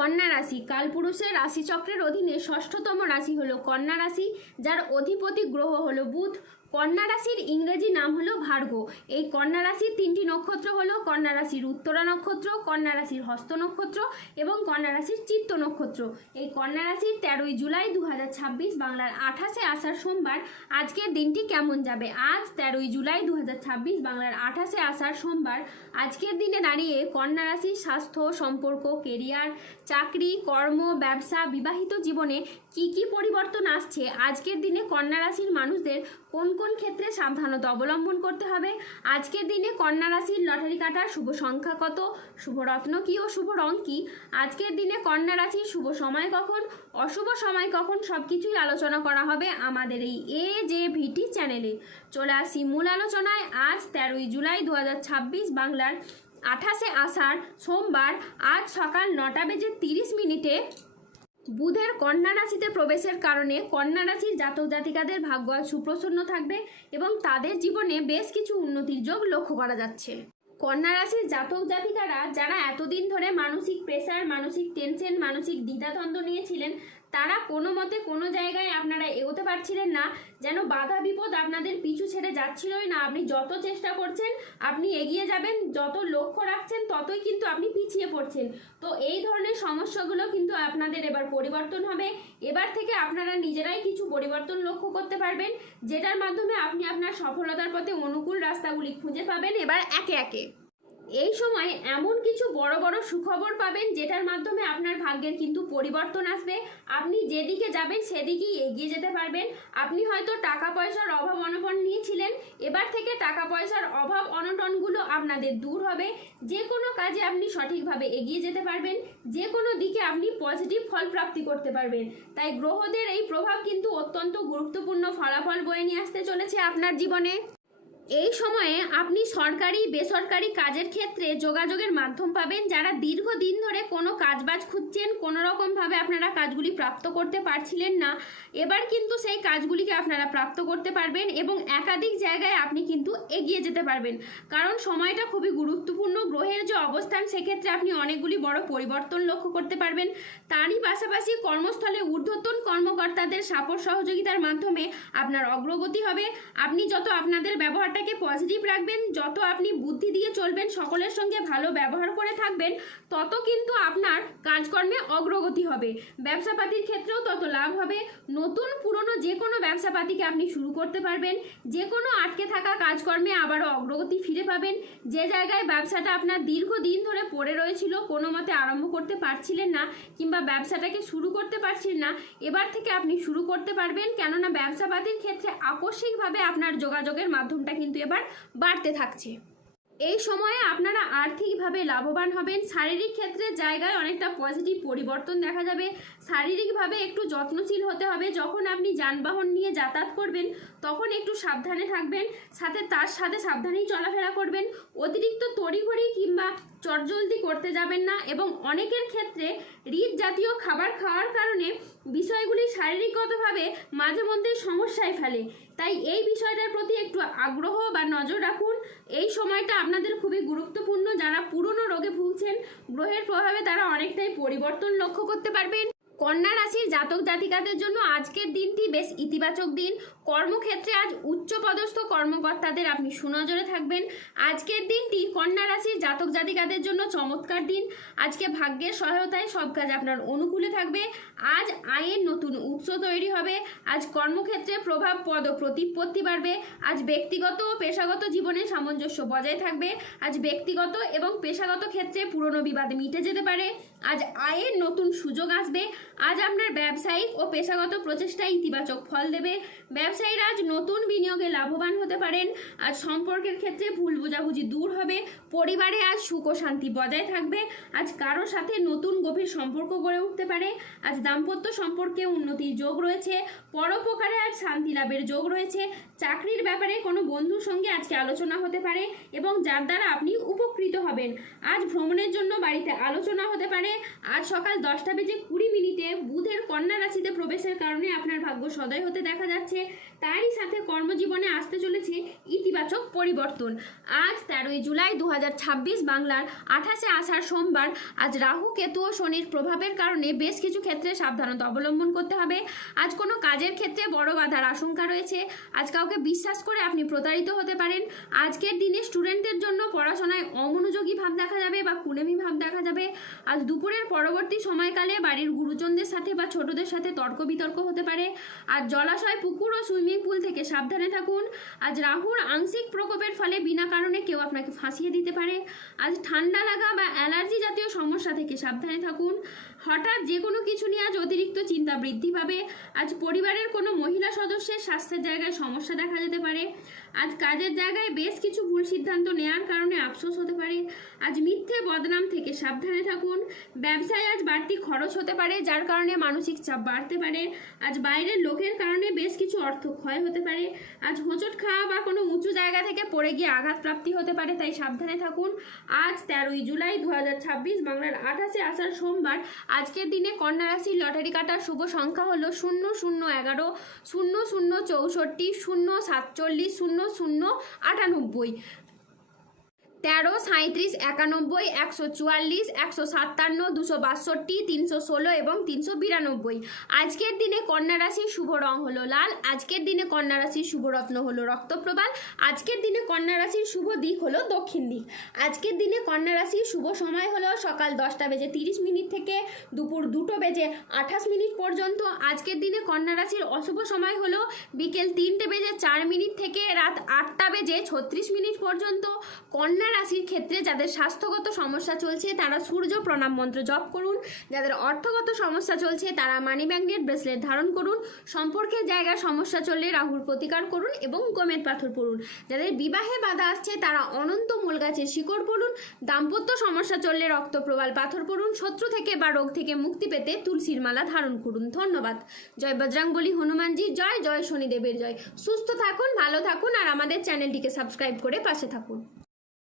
কন্যা রাশি কালপুরুষের রাশিচক্রের অধীনে ষষ্ঠতম রাশি হলো কন্যা রাশি, যার অধিপতি গ্রহ হলো বুধ। কন্যা রাশির ইংরেজি নাম হলো ভার্গ। এই কন্যা রাশির তিনটি নক্ষত্র হলো কন্যা রাশির উত্তরা নক্ষত্র, কন্যা রাশির হস্ত নক্ষত্র এবং কন্যা রাশির চিত্ত নক্ষত্র। এই কন্যা রাশির 13ই জুলাই 2026 বাংলার 28শে আষাঢ় সোমবার আজকের দিনটি কেমন যাবে। আজ 13ই জুলাই 2026 বাংলার 28শে আষাঢ় সোমবার আজকের দিনে দাঁড়িয়ে কন্যা রাশির স্বাস্থ্য, সম্পর্ক, কেরিয়ার, চাকরি, কর্ম, ব্যবসা, বিবাহিত জীবনে কি কি পরিবর্তন আসছে, আজকের দিনে কন্যা রাশির মানুষদের কোন কোন ক্ষেত্রে সাবধানতা অবলম্বন করতে হবে, আজকের দিনে কন্যা রাশির লটারি কাটার শুভ সংখ্যা কত, শুভ রত্ন কী ও শুভ রং কী, আজকের দিনে কন্যা রাশির শুভ সময় কখন, অশুভ সময় কখন, সব কিছুই আলোচনা করা হবে আমাদের এই AJVT চ্যানেলে। চলে আসি মূল আলোচনায়। আজ 13ই জুলাই 2026 বাংলার 28শে আষাঢ় সোমবার আজ সকাল 9:30 বুধের কন্যা রাশিতে প্রবেশের কারণে কন্যা রাশির জাতক জাতিকাদের ভাগ্য আজ সুপ্রসন্ন থাকবে এবং তাদের জীবনে বেশ কিছু উন্নতির যোগ লক্ষ্য করা যাচ্ছে। কন্যা রাশির জাতক জাতিকারা যারা এতদিন ধরে মানসিক প্রেসার, মানসিক টেনশন, মানসিক দ্বিধাদ্বন্দ্ব নিয়েছিলেন, তারা কোনো মতে কোনো জায়গায় আপনারা এগোতে পারছিলেন না, যেন বাধা বিপদ আপনাদের পিছু ছেড়ে যাচ্ছিলই না। আপনি যত চেষ্টা করছেন আপনি এগিয়ে যাবেন, যত লক্ষ্য রাখছেন ততই কিন্তু আপনি পিছিয়ে পড়ছেন। তো এই ধরনের সমস্যাগুলো কিন্তু আপনাদের এবার পরিবর্তন হবে। এবার থেকে আপনারা নিজেরাই কিছু পরিবর্তন লক্ষ্য করতে পারবেন, যেটার মাধ্যমে আপনি আপনার সফলতার পথে অনুকূল রাস্তাগুলি খুঁজে পাবেন এবার একে একে। এই সময় এমন কিছু বড় বড় সুখবর পাবেন যেটার মাধ্যমে আপনার ভাগ্যের কিন্তু পরিবর্তন আসবে। আপনি যেদিকে যাবেন সেদিকেই এগিয়ে যেতে পারবেন। আপনি হয়তো টাকা পয়সার অভাব অনটন নিয়েছিলেন, এবার থেকে টাকা পয়সার অভাব অনটনগুলো আপনাদের দূর হবে। যে কোনো কাজে আপনি সঠিকভাবে এগিয়ে যেতে পারবেন, যে কোনো দিকে আপনি পজিটিভ ফল প্রাপ্তি করতে পারবেন। তাই গ্রহদের এই প্রভাব কিন্তু অত্যন্ত গুরুত্বপূর্ণ ফলাফল বয়ে নিয়ে আসতে চলেছে আপনার জীবনে। এই সময়ে আপনি সরকারি বেসরকারি কাজের ক্ষেত্রে যোগাযোগের মাধ্যম পাবেন। যারা দীর্ঘদিন ধরে কোনো কাজবাজ খুঁজছেন, কোনো রকমভাবে আপনারা কাজগুলি প্রাপ্ত করতে পারছিলেন না, এবার কিন্তু সেই কাজগুলিকে আপনারা প্রাপ্ত করতে পারবেন এবং একাধিক জায়গায় আপনি কিন্তু এগিয়ে যেতে পারবেন। কারণ সময়টা খুবই গুরুত্বপূর্ণ। গ্রহের যে অবস্থান সেক্ষেত্রে আপনি অনেকগুলি বড় পরিবর্তন লক্ষ্য করতে পারবেন। তারই পাশাপাশি কর্মস্থলে ঊর্ধ্বতন কর্মকর্তাদের সাপোর্ট সহযোগিতার মাধ্যমে আপনার অগ্রগতি হবে। আপনি যত আপনাদের ব্যবহারটা পজিটিভ রাখবেন, যত আপনি বুদ্ধি দিয়ে চলবেন, সকলের সঙ্গে ভালো ব্যবহার করে থাকবেন, তত কিন্তু আপনার কাজকর্মে অগ্রগতি হবে। ব্যবসাপাতির ক্ষেত্রেও তত লাভ হবে। নতুন পুরনো যে কোনো ব্যবসাপাতিকে আপনি শুরু করতে পারবেন। যে কোনো আটকে থাকা কাজকর্মে আবারও অগ্রগতি ফিরে পাবেন। যে জায়গায় ব্যবসাটা আপনার দীর্ঘদিন ধরে পড়ে রয়েছিল, কোনো মতে আরম্ভ করতে পারছিলেন না কিংবা ব্যবসাটাকে শুরু করতে পারছিলেন না, এবার থেকে আপনি শুরু করতে পারবেন। কেননা ব্যবসাপাতির ক্ষেত্রে আকস্মিকভাবে আপনার যোগাযোগের মাধ্যমটা কিন্তু এবার বাড়তে থাকছে। এই সময়ে আপনারা আর্থিকভাবে লাভবান হবেন। শারীরিক ক্ষেত্রের জায়গায় অনেকটা পজিটিভ পরিবর্তন দেখা যাবে। শারীরিকভাবে একটু যত্নশীল হতে হবে। যখন আপনি যানবাহন নিয়ে যাতায়াত করবেন তখন একটু সাবধানে থাকবেন, তার সাথে সাবধানেই চলাফেরা করবেন। অতিরিক্ত তড়িঘড়ি কিংবা চটজলদি করতে যাবেন না এবং অনেকের ক্ষেত্রে রিচ জাতীয় খাবার খাওয়ার কারণে বিষয়গুলি শারীরিকগতভাবে মাঝে মধ্যে সমস্যায় ফেলে। তাই এই বিষয়টার প্রতি একটু আগ্রহ বা নজর রাখুন। এই সময়টা আপনাদের খুবই গুরুত্বপূর্ণ। যারা পুরনো রোগে ভুগছেন, গ্রহের প্রভাবে তারা অনেকটাই পরিবর্তন লক্ষ্য করতে পারবেন। কন্যা রাশির জাতক জাতিকাদের জন্য আজকের দিনটি বেশ ইতিবাচক দিন। কর্মক্ষেত্রে আজ উচ্চপদস্থ কর্মকর্তাদের আপনি সুনজরে থাকবেন। আজকের দিনটি কন্যা রাশির জাতক জাতিকাদের জন্য চমৎকার দিন। আজকে ভাগ্যের সহায়তায় সব কাজ আপনার অনুকূলে থাকবে। আজ আয়ের নতুন উৎস তৈরি হবে। আজ কর্মক্ষেত্রে প্রভাব পদ ও প্রতিপত্তি বাড়বে। আজ ব্যক্তিগত ও পেশাগত জীবনে সামঞ্জস্য বজায় থাকবে। আজ ব্যক্তিগত এবং পেশাগত ক্ষেত্রে পুরনো বিবাদ মিটে যেতে পারে। আজ আয়ের নতুন সুযোগ আসবে। আজ আপনার ব্যবসায়িক ও পেশাগত প্রচেষ্টায় ইতিবাচক ফল দেবে। ব্যবসায়ীরা আজ নতুন বিনিয়োগে লাভবান হতে পারেন। আজ সম্পর্কের ক্ষেত্রে ভুল বোঝাবুঝি দূর হবে। পরিবারে আজ সুখ ও শান্তি বজায় থাকবে। আজ কারোর সাথে নতুন গভীর সম্পর্ক গড়ে উঠতে পারে। আজ দাম্পত্য সম্পর্কে উন্নতির যোগ রয়েছে। পরোপকারে আজ শান্তি লাভের যোগ রয়েছে। চাকরির ব্যাপারে কোনো বন্ধুর সঙ্গে আজকে আলোচনা হতে পারে এবং যার দ্বারা আপনি উপকৃত হবেন। আজ ভ্রমণের জন্য বাড়িতে আলোচনা হতে পারে। আজ আজ সকাল 10:20 বুধের কন্যা রাশিতে প্রবেশের কারণে আপনার ভাগ্য সদয় হতে দেখা যাচ্ছে। তারই সাথে কর্মজীবনে আসতে চলেছে ইতিবাচক পরিবর্তন। আজ 13ই জুলাই 2026 বাংলার 28শে আষাঢ় সোমবার। আজ রাহু, কেতু ও শনির প্রভাবের কারণে বেশ কিছু ক্ষেত্রে সাবধানতা অবলম্বন করতে হবে। আজ কোনো কাজের ক্ষেত্রে বড় বাধার আশঙ্কা রয়েছে। আজ কাউকে বিশ্বাস করে আপনি প্রতারিত হতে পারেন। আজকের দিনে স্টুডেন্টদের জন্য পড়াশোনায় অমনোযোগী ভাব দেখা যাবে বা কুড়েমি ভাব দেখা যাবে। আজ দুপুরের পরবর্তী সময়কালে বাড়ির গুরুজনদের সাথে বা ছোটদের সাথে তর্ক বিতর্ক হতে পারে। আজ জলাশয়, পুকুর ও সুইমিং পুল থেকে সাবধানে থাকুন। আজ রাহুর আংশিক প্রকোপের ফলে বিনা কারণে কেউ আপনাকে ফাঁসিয়ে দিতে পারে। আজ ঠান্ডা লাগা বা অ্যালার্জি জাতীয় সমস্যা থেকে সাবধানে থাকুন। হঠাৎ যে কোনো কিছু নিয়ে আজ অতিরিক্ত চিন্তা বৃদ্ধি পাবে। আজ পরিবারের কোনো মহিলা সদস্যের স্বাস্থ্যের জায়গায় সমস্যা দেখা যেতে পারে। আজ কাজের জায়গায় বেশ কিছু ভুল সিদ্ধান্ত নেওয়ার কারণে আফসোস হতে পারে। আজ মিথ্যে বদনাম থেকে সাবধানে থাকুন। ব্যবসায় আজ বাড়তি খরচ হতে পারে, যার কারণে মানসিক চাপ বাড়তে পারে। আজ বাইরের লোকের কারণে বেশ কিছু অর্থ ক্ষয় হতে পারে। আজ হোঁচট খাওয়া বা কোনো উঁচু জায়গা থেকে পড়ে গিয়ে আঘাত প্রাপ্তি হতে পারে, তাই সাবধানে থাকুন। আজ 13ই জুলাই 2026 বাংলার 28শে আষাঢ় সোমবার। আজকের দিনে কন্যা রাশির লটারি কাটার শুভ সংখ্যা হলো 0011, 0064, 047, 0098, 13, 37, 91, 144, 157, 262, 316 এবং 392। আজকের দিনে কন্যা রাশির শুভ রং হলো লাল। আজকের দিনে কন্যা রাশির শুভ রত্ন হলো রক্তপ্রবাল। আজকের দিনে কন্যা রাশির শুভ দিক হলো দক্ষিণ দিক। আজকের দিনে কন্যা রাশির শুভ সময় হলো সকাল 10:30 থেকে দুপুর 2:28 পর্যন্ত। আজকের দিনে কন্যা রাশির অশুভ সময় হলো বিকেল 3:04 থেকে রাত 8:36 পর্যন্ত। কন্যা রাশির ক্ষেত্রে যাদের স্বাস্থ্যগত সমস্যা চলছে তারা সূর্য প্রণাম মন্ত্র জপ করুন। যাদের অর্থগত সমস্যা চলছে তারা মানি ম্যাগনেট ব্রেসলেট ধারণ করুন। সম্পর্কের জায়গায় সমস্যা চললে রাহুর প্রতিকার করুন এবং গোমেদ পাথর পড়ুন। যাদের বিবাহে বাধা আসছে তারা অনন্ত মূল গাছের শিকড় পড়ুন। দাম্পত্য সমস্যা চললে রক্তপ্রবাল পাথর পড়ুন। শত্রু থেকে বা রোগ থেকে মুক্তি পেতে তুলসীর মালা ধারণ করুন। ধন্যবাদ। জয় বজরংবলী হনুমানজি জয়, জয় শনিদেবের জয়। সুস্থ থাকুন, ভালো থাকুন আর আমাদের চ্যানেলটিকে সাবস্ক্রাইব করে পাশে থাকুন।